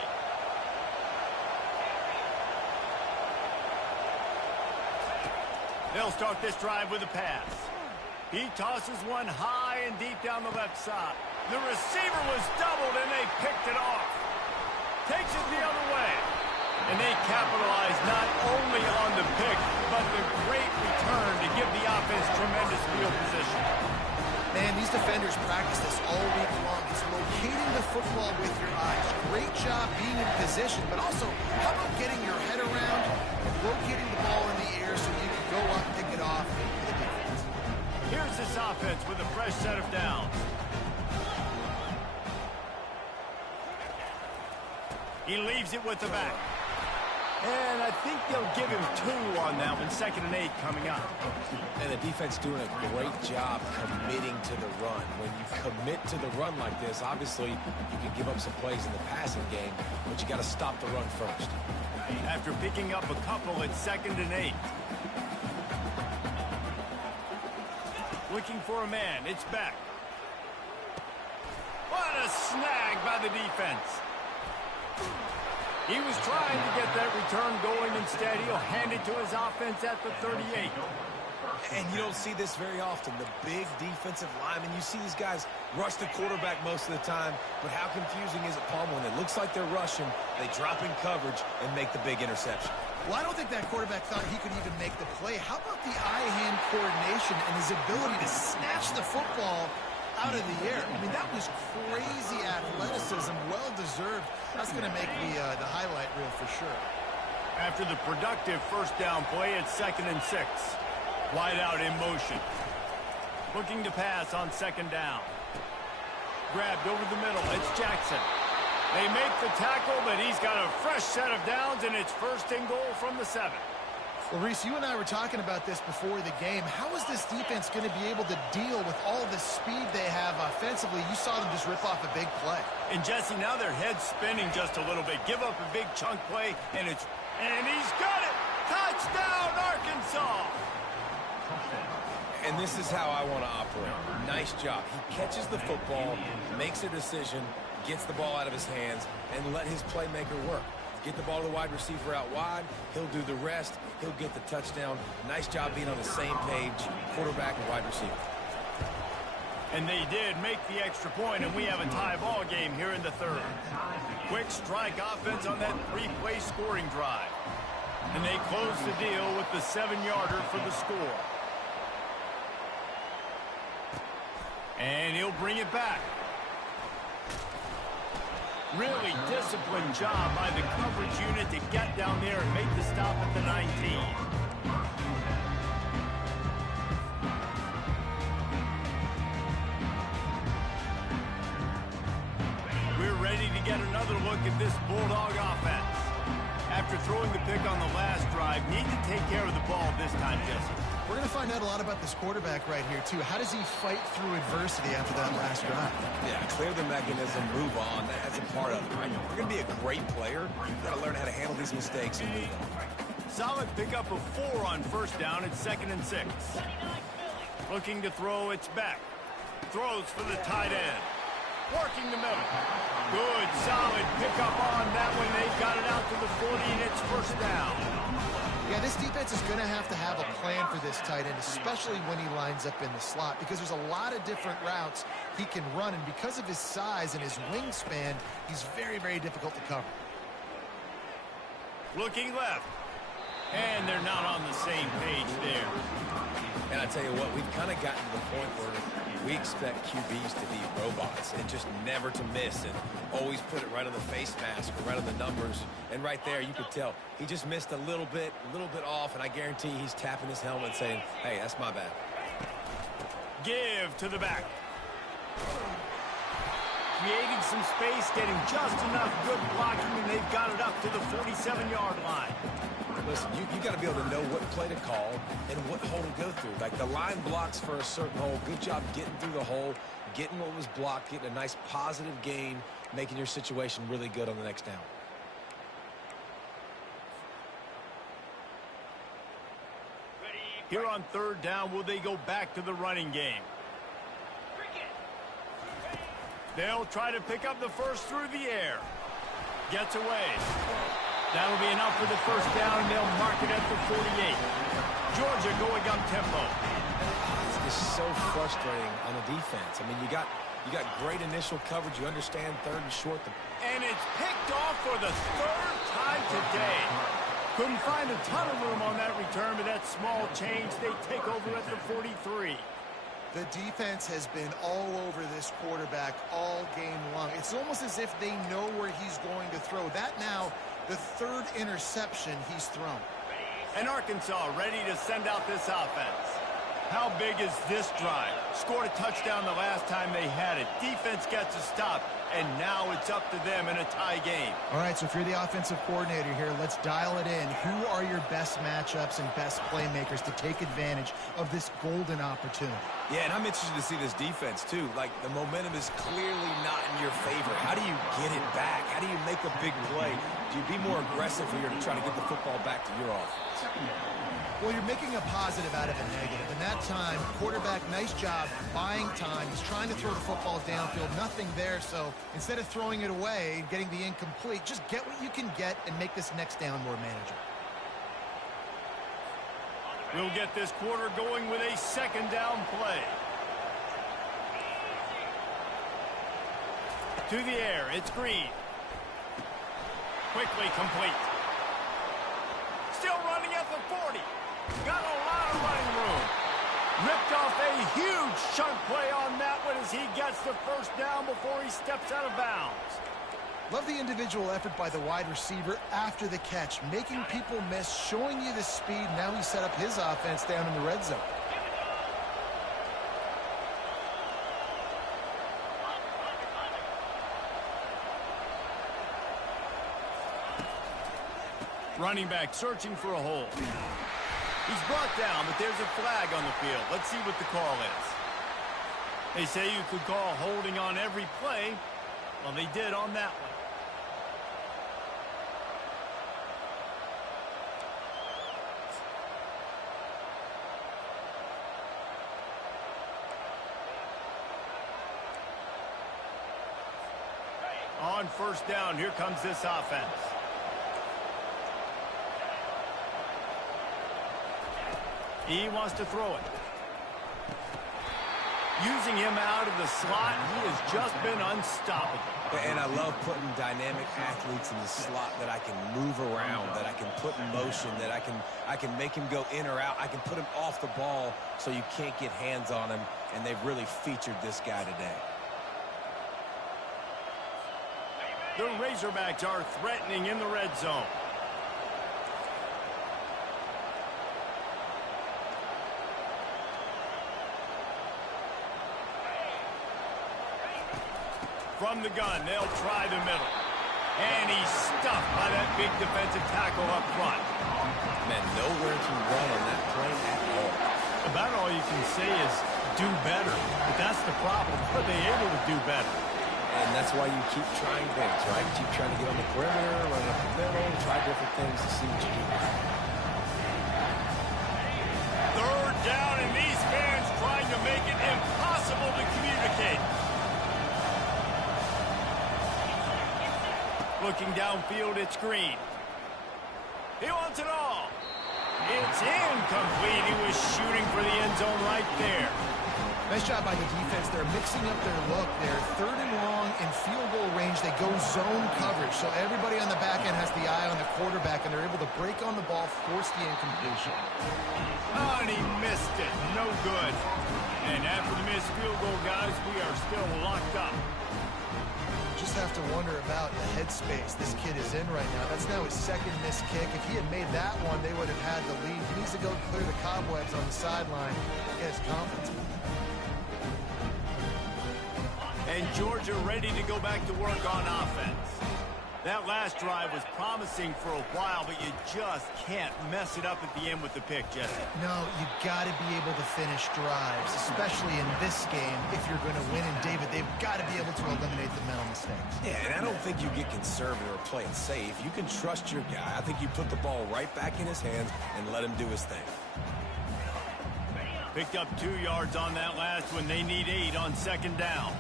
They'll start this drive with a pass. He tosses one high and deep down the left side. The receiver was doubled, and they picked it off. Takes it the other way. And they capitalize not only on the pick, but the great return to give the offense tremendous field position. Man, these defenders practice this all week long. It's locating the football with your eyes. Great job being in position, but also, how about getting your head around and locating the ball in the air so you can go up, pick it off. Here's this offense with a fresh set of downs. He leaves it with the back. And I think they'll give him 2 on that one. 2nd and 8 coming up. And the defense doing a great job committing to the run. When you commit to the run like this, obviously you can give up some plays in the passing game, but you got to stop the run first. After picking up a couple, it's 2nd and 8. Looking for a man. It's back. What a snag by the defense. He was trying to get that return going. Instead, he'll hand it to his offense at the 38. And you don't see this very often. The big defensive linemen, you see these guys rush the quarterback most of the time, but how confusing is it, Palmer, when it looks like they're rushing, they drop in coverage and make the big interception? Well, I don't think that quarterback thought he could even make the play. How about the eye-hand coordination and his ability to snatch the football out of the air? I mean, that was crazy athleticism, well-deserved. That's going to make the highlight reel for sure. After the productive first down play, it's 2nd and 6. Wide out in motion. Looking to pass on 2nd down. Grabbed over the middle. It's Jackson. They make the tackle, but he's got a fresh set of downs, and it's 1st and goal from the 7. Well, Reese, you and I were talking about this before the game. How is this defense going to be able to deal with all the speed they have offensively? You saw them just rip off a big play. And, Jesse, now their head's spinning just a little bit. Give up a big chunk play, and he's got it! Touchdown, Arkansas! And this is how I want to operate. Nice job. He catches the football, makes a decision, gets the ball out of his hands, and let his playmaker work. Get the ball to the wide receiver out wide. He'll do the rest. He'll get the touchdown. Nice job being on the same page, quarterback and wide receiver. And they did make the extra point, and we have a tie ball game here in the 3rd. Quick strike offense on that 3-play scoring drive. And they close the deal with the 7-yarder for the score. And he'll bring it back. Really disciplined job by the coverage unit to get down there and make the stop at the 19. We're ready to get another look at this Bulldog offense. After throwing the pick on the last drive, need to take care of the ball this time, Jesse. We're going to find out a lot about this quarterback right here, too. How does he fight through adversity after that last drive? Yeah, clear the mechanism, move on. That's a part of it, right? If you're going to be a great player, you've got to learn how to handle these mistakes and move on. Solid pickup of 4 on 1st down. It's 2nd and 6. Looking to throw, it's back. Throws for the tight end. Working the middle. Good, solid pickup on that one. They've got it out to the 40, and it's 1st down. Yeah, this defense is going to have a plan for this tight end, especially when he lines up in the slot, because there's a lot of different routes he can run, and because of his size and his wingspan, he's very, very difficult to cover. Looking left. And they're not on the same page there. And I tell you what, we've kind of gotten to the point where we expect QBs to be robots and just never to miss and always put it right on the face mask or right on the numbers. And right there, you could tell he just missed a little bit off, and I guarantee he's tapping his helmet saying, hey, that's my bad. Give to the back. Creating some space, getting just enough good blocking, and they've got it up to the 47-yard line. Listen, you got to be able to know what play to call and what hole to go through. Like the line blocks for a certain hole. Good job getting through the hole, getting what was blocked, getting a nice positive gain, making your situation really good on the next down. Here on 3rd down, will they go back to the running game? They'll try to pick up the first through the air. Gets away. That'll be enough for the 1st down, and they'll mark it at the 48. Georgia going up tempo. It's just so frustrating on the defense. I mean, you got great initial coverage. You understand 3rd and short. And it's picked off for the 3rd time today. Couldn't find a ton of room on that return, but that small change, they take over at the 43. The defense has been all over this quarterback all game long. It's almost as if they know where he's going to throw. That now, the 3rd interception he's thrown. And Arkansas ready to send out this offense. How big is this drive? Scored a touchdown the last time they had it. Defense gets a stop, and now it's up to them in a tie game. All right, so if you're the offensive coordinator here, let's dial it in. Who are your best matchups and best playmakers to take advantage of this golden opportunity? Yeah, and I'm interested to see this defense, too. Like, the momentum is clearly not in your favor. How do you get it back? How do you make a big play? Do you be more aggressive here to try to get the football back to your offense? Well, you're making a positive out of a negative. And that time, quarterback, nice job buying time. He's trying to throw the football downfield. Nothing there, so instead of throwing it away and getting the incomplete, just get what you can get and make this next down more manageable. We'll get this quarter going with a second down play. To the air, it's Green. Quickly complete. Still running at the 40. Got a lot of running room. Ripped off a huge chunk play on that one as he gets the first down before he steps out of bounds. Love the individual effort by the wide receiver after the catch, making people miss, showing you the speed. Now he set up his offense down in the red zone. Running back searching for a hole. He's brought down, but there's a flag on the field. Let's see what the call is. They say you could call holding on every play. Well, they did on that one. On first down, here comes this offense. He wants to throw it. Using him out of the slot, he has just been unstoppable. And I love putting dynamic athletes in the slot that I can move around, that I can put in motion, that I can make him go in or out. I can put him off the ball so you can't get hands on him, and they've really featured this guy today. The Razorbacks are threatening in the red zone. From the gun, they'll try the middle. And he's stuffed by that big defensive tackle up front. Man, nowhere to run on that play at all. About all you can say is do better. But that's the problem. Are they able to do better? And that's why you keep trying things, right? Keep trying to get on the perimeter, run up the middle, try different things to see what you do. Third down, and these fans trying to make it impossible to communicate. Looking downfield, it's Green. He wants it all. It's incomplete. He was shooting for the end zone right there. Nice job by the defense. They're mixing up their look. They're third and long in field goal range. They go zone coverage. So everybody on the back end has the eye on the quarterback, and they're able to break on the ball, force the incompletion. Oh, and he missed it. No good. And after the missed field goal, guys, we are still locked up. Just have to wonder about the headspace this kid is in right now. That's now his second missed kick. If he had made that one, they would have had the lead. He needs to go clear the cobwebs on the sideline, get his confidence. And Georgia ready to go back to work on offense. That last drive was promising for a while, but you just can't mess it up at the end with the pick, Jesse. No, you got to be able to finish drives, especially in this game. If you're going to win, and David, they've got to be able to eliminate the mental mistakes. Yeah, and I don't think you get conservative or play it safe. You can trust your guy. I think you put the ball right back in his hands and let him do his thing. Picked up 2 yards on that last one. They need 8 on second down.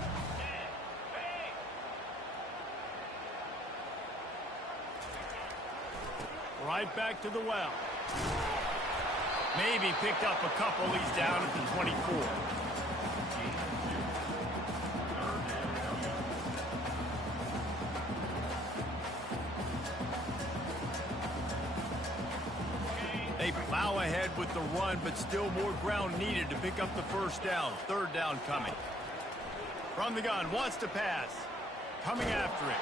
Right back to the well. Maybe picked up a couple. He's down at the 24. They plow ahead with the run, but still more ground needed to pick up the first down. Third down coming. From the gun, wants to pass. Coming after it.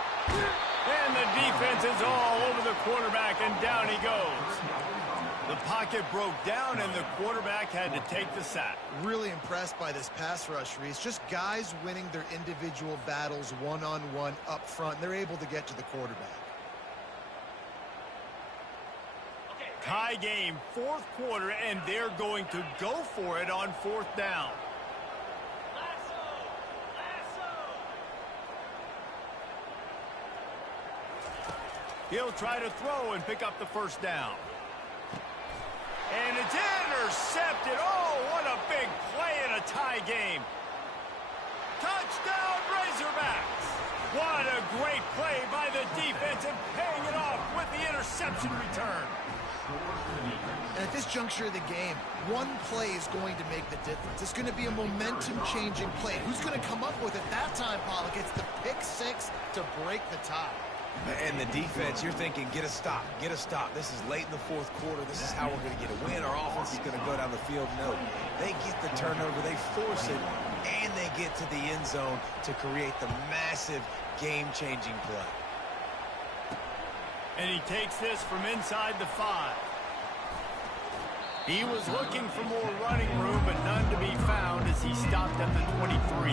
And the defense is all over the quarterback, and down he goes. The pocket broke down, and the quarterback had to take the sack. Really impressed by this pass rush, Reese. Just guys winning their individual battles one-on-one up front. They're able to get to the quarterback. Tie game, fourth quarter, and they're going to go for it on fourth down. He'll try to throw and pick up the first down. And it's intercepted. Oh, what a big play in a tie game. Touchdown, Razorbacks. What a great play by the defense and paying it off with the interception return. And at this juncture of the game, one play is going to make the difference. It's going to be a momentum-changing play. Who's going to come up with it that time, Pollock? It's the pick six to break the tie. And the defense, you're thinking, get a stop, get a stop. This is late in the fourth quarter. This is how we're going to get a win. Our offense is going to go down the field. No, they get the turnover, they force it, and they get to the end zone to create the massive game-changing play. And he takes this from inside the 5. He was looking for more running room, but none to be found as he stopped at the 23.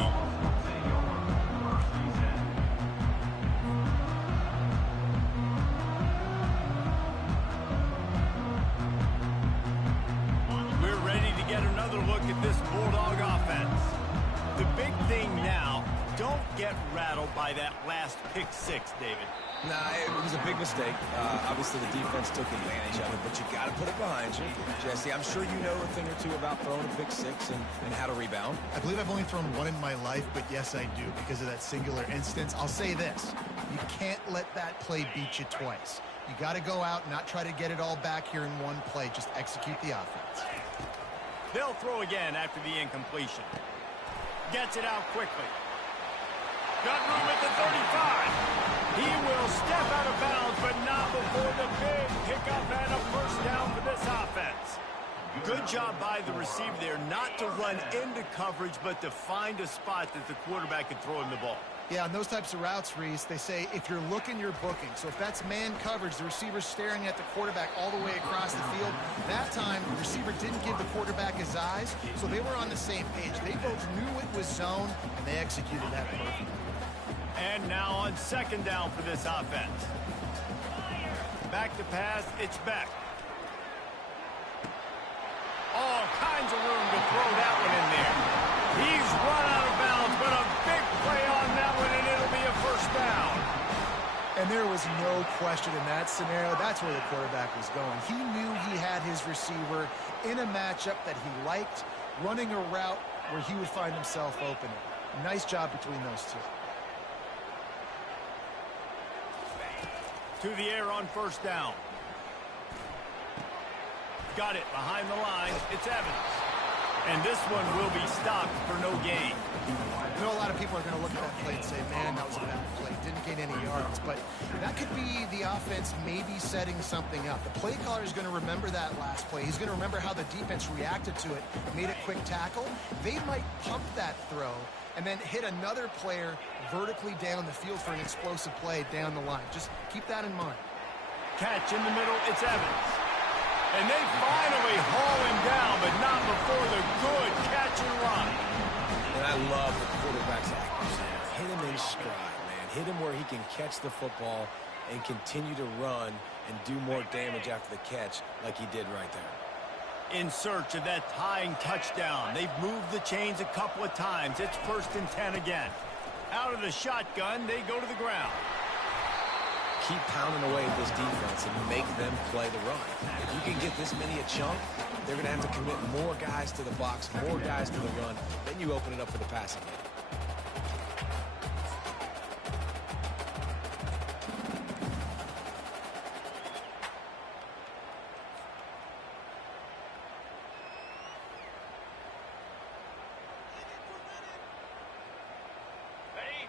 We're ready to get another look at this Bulldog offense. The big thing now, don't get rattled by that last pick six, David. Nah, it was a big mistake. Obviously, the defense took advantage of it, but you got to put it behind you. Jesse, I'm sure you know a thing or two about throwing a pick six and how to rebound. I believe I've only thrown one in my life, but yes, I do because of that singular instance. I'll say this. You can't let that play beat you twice. You got to go out and not try to get it all back here in one play. Just execute the offense. They'll throw again after the incompletion. Gets it out quickly. Got room at the 35. He will step out of bounds, but not before the big pickup and a first down for this offense. Good job by the receiver there, not to run into coverage, but to find a spot that the quarterback can throw him the ball. Yeah, on those types of routes, Reese, they say if you're looking, you're booking. So if that's man coverage, the receiver's staring at the quarterback all the way across the field. That time, the receiver didn't give the quarterback his eyes, so they were on the same page. They both knew it was zone, and they executed that perfectly. And now on second down for this offense. Back to pass, it's Beck. All kinds of room to throw that one in there. He's run out of bounds, but a big play on that one, and it'll be a first down. And there was no question in that scenario. That's where the quarterback was going. He knew he had his receiver in a matchup that he liked, running a route where he would find himself open. Nice job between those two. To the air on first down. Got it behind the line. It's Evans. And this one will be stopped for no gain. I know a lot of people are going to look at that play and say, man, that was a bad play. Didn't gain any yards. But that could be the offense maybe setting something up. The play caller is going to remember that last play. He's going to remember how the defense reacted to it, made a quick tackle. They might pump that throw and then hit another player vertically down the field for an explosive play down the line. Just keep that in mind. Catch in the middle, it's Evans. And they finally haul him down, but not before the good catch and run. And I love the quarterback's accuracy. Hit him in stride, man. Hit him where he can catch the football and continue to run and do more damage after the catch like he did right there. In search of that tying touchdown. They've moved the chains a couple of times. It's 1st and 10 again. Out of the shotgun, they go to the ground. Keep pounding away at this defense and make them play the run. If you can get this many a chunk, they're going to have to commit more guys to the box, more guys to the run. Then you open it up for the passing game.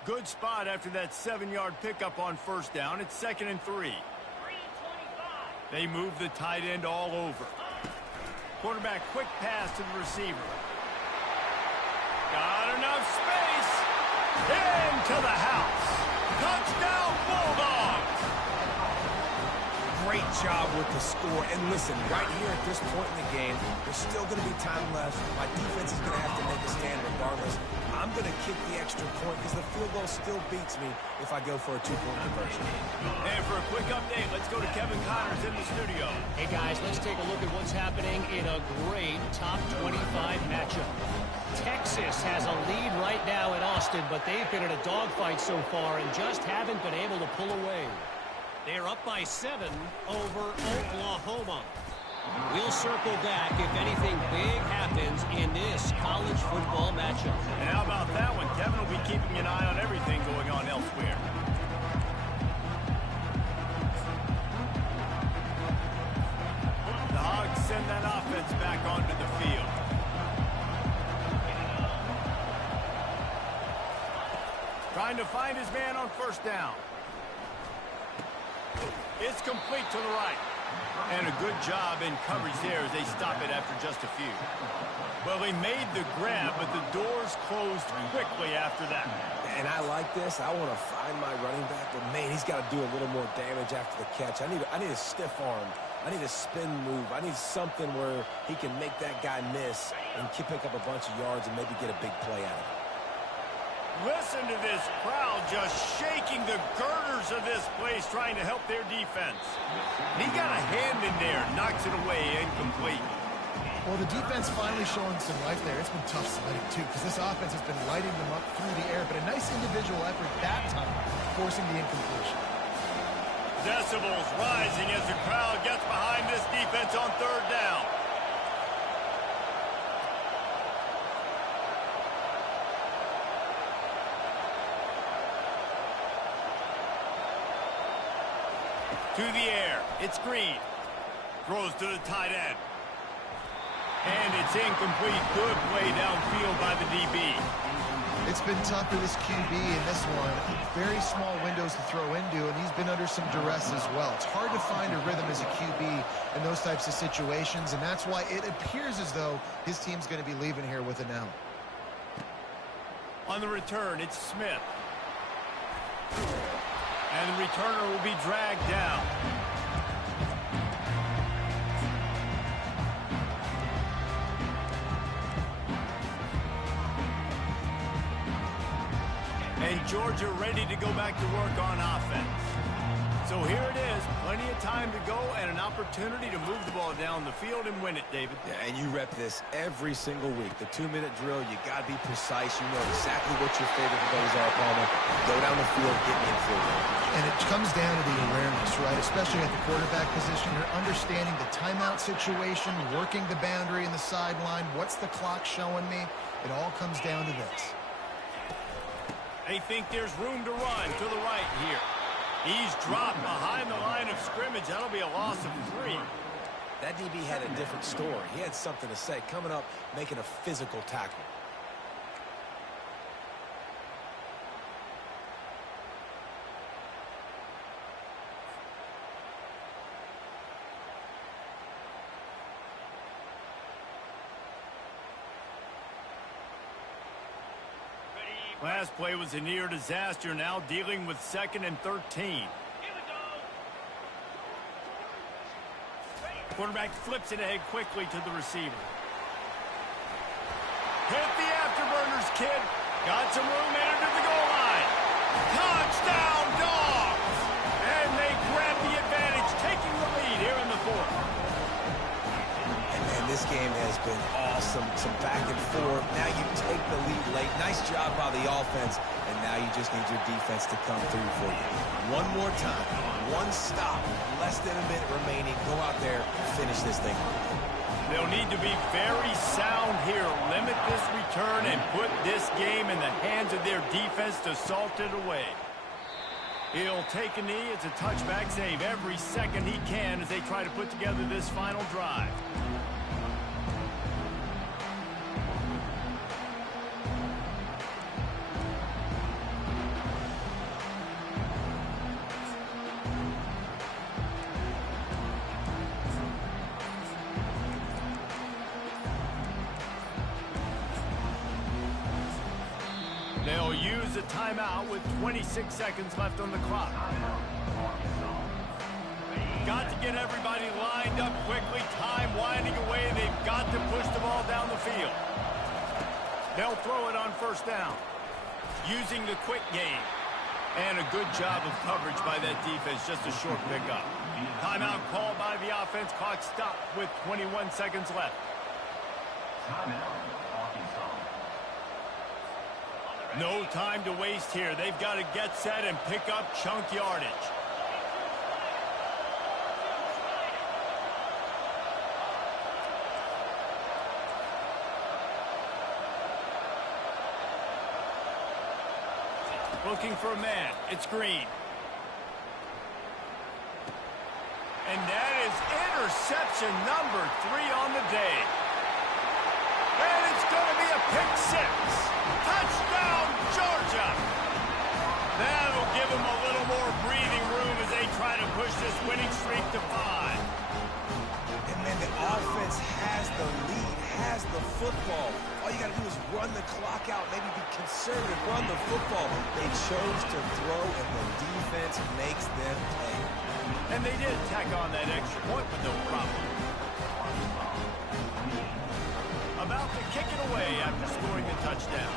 Good spot after that 7-yard pickup on first down. It's 2nd and 3. They move the tight end all over. Quarterback quick pass to the receiver. Got enough space. Into the house. Touchdown Bulldogs. Great job with the score. And listen, right here at this point in the game, there's still going to be time left. My defense is going to have to make a stand regardless. I'm going to kick the extra point because the field goal still beats me if I go for a 2-point conversion. And for a quick update, let's go to Kevin Connors in the studio. Hey, guys, let's take a look at what's happening in a great top 25 matchup. Texas has a lead right now in Austin, but they've been in a dogfight so far and just haven't been able to pull away. They're up by 7 over Oklahoma. We'll circle back if anything big happens in this college football matchup. And how about that one? Kevin will be keeping an eye on everything going on elsewhere. The Hogs send that offense back onto the field. Trying to find his man on first down. It's complete to the right. And a good job in coverage there as they stop it after just a few. Well, they made the grab, but the doors closed quickly after that. And I like this. I want to find my running back, but, man, he's got to do a little more damage after the catch. I need a stiff arm. I need a spin move. I need something where he can make that guy miss and pick up a bunch of yards and maybe get a big play out of it. Listen to this crowd just shaking the girders of this place trying to help their defense. He got a hand in there, knocks it away, incomplete. Well, the defense finally showing some life there. It's been tough sledding, too, because this offense has been lighting them up through the air. But a nice individual effort that time, forcing the incompletion. Decibels rising as the crowd gets behind this defense on third down. To the air. It's Green. Throws to the tight end. And it's incomplete. Good play downfield by the DB. It's been tough for this QB in this one. Very small windows to throw into, and he's been under some duress as well. It's hard to find a rhythm as a QB in those types of situations, and that's why it appears as though his team's going to be leaving here with an L. On the return, it's Smith. And the returner will be dragged down. And Georgia ready to go back to work on offense. So here it is, plenty of time to go and an opportunity to move the ball down the field and win it, David. Yeah, and you rep this every single week. The 2-minute drill, you got to be precise. You know exactly what your favorite plays are, Palmer. Go down the field, get me in field. And it comes down to the awareness, right? Especially at the quarterback position. You're understanding the timeout situation, working the boundary in the sideline. What's the clock showing me? It all comes down to this. They think there's room to run to the right here. He's dropped behind the line of scrimmage. That'll be a loss of 3. That DB had a different story. He had something to say, coming up, making a physical tackle. Last play was a near disaster, now dealing with 2nd and 13. Quarterback flips it ahead quickly to the receiver. Hit the afterburners, kid. Got some room, entered to the goal line. Touchdown, Dogs! And they grab the advantage, taking the lead here in the 4th. And this game has been awesome. Some back and forth. Now you take the lead late. Nice job by the offense. And now you just need your defense to come through for you. One more time. One stop. Less than a minute remaining. Go out there and finish this thing. They'll need to be very sound here. Limit this return and put this game in the hands of their defense to salt it away. He'll take a knee. It's a touchback save every second he can as they try to put together this final drive. They'll use a timeout with 26 seconds left on the clock. Got to get everybody lined up quickly. Time winding away. They've got to push the ball down the field. They'll throw it on first down. Using the quick game. And a good job of coverage by that defense. Just a short pickup. Timeout called by the offense. Clock stopped with 21 seconds left. No time to waste here. They've got to get set and pick up chunk yardage. looking for a man. It's Green. And that is interception number 3 on the day. And it's going to be a pick 6. Touchdown, Georgia. That'll give them a little more breathing room as they try to push this winning streak to 5. And man, the offense has the lead, has the football. All you got to do is run the clock out, maybe be conservative, run the football. They chose to throw, and the defense makes them pay. And they did tack on that extra point with no problem. About to kick it away after scoring a touchdown.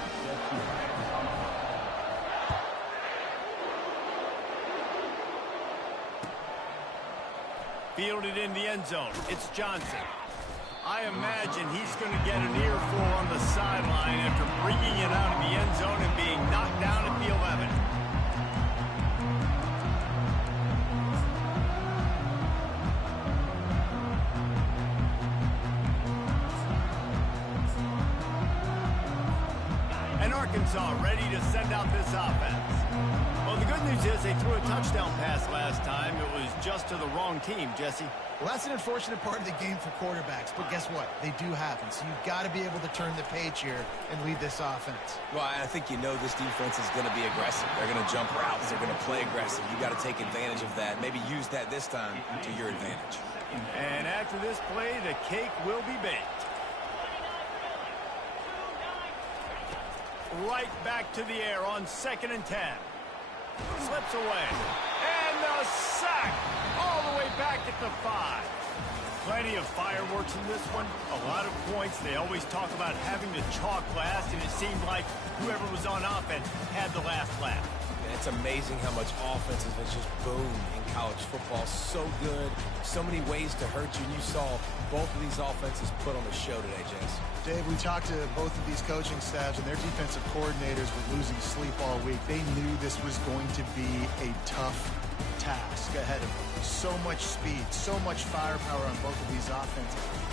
Fielded in the end zone. It's Johnson. I imagine he's going to get an earful on the sideline after bringing it out of the end zone and being knocked down at the 11. And Arkansas ready to send out this offense. Well, the good news is they threw a touchdown pass last time. It was just to the wrong team, Jesse. Well, that's an unfortunate part of the game for quarterbacks, but guess what? They do happen, so you've got to be able to turn the page here and lead this offense. Well, I think you know this defense is going to be aggressive. They're going to jump routes. They're going to play aggressive. You got to take advantage of that. Maybe use that this time to your advantage. And after this play, the cake will be baked. Right back to the air on 2nd and 10. Slips away. And the sack all the way back at the 5. Plenty of fireworks in this one. A lot of points. They always talk about having the chalk last, and it seemed like whoever was on offense had the last laugh. It's amazing how much offense has just boomed in college football. So good. So many ways to hurt you. And you saw both of these offenses put on the show today, Jess. Dave, we talked to both of these coaching staffs, and their defensive coordinators were losing sleep all week. They knew this was going to be a tough task ahead of them. So much speed, so much firepower on both of these offenses.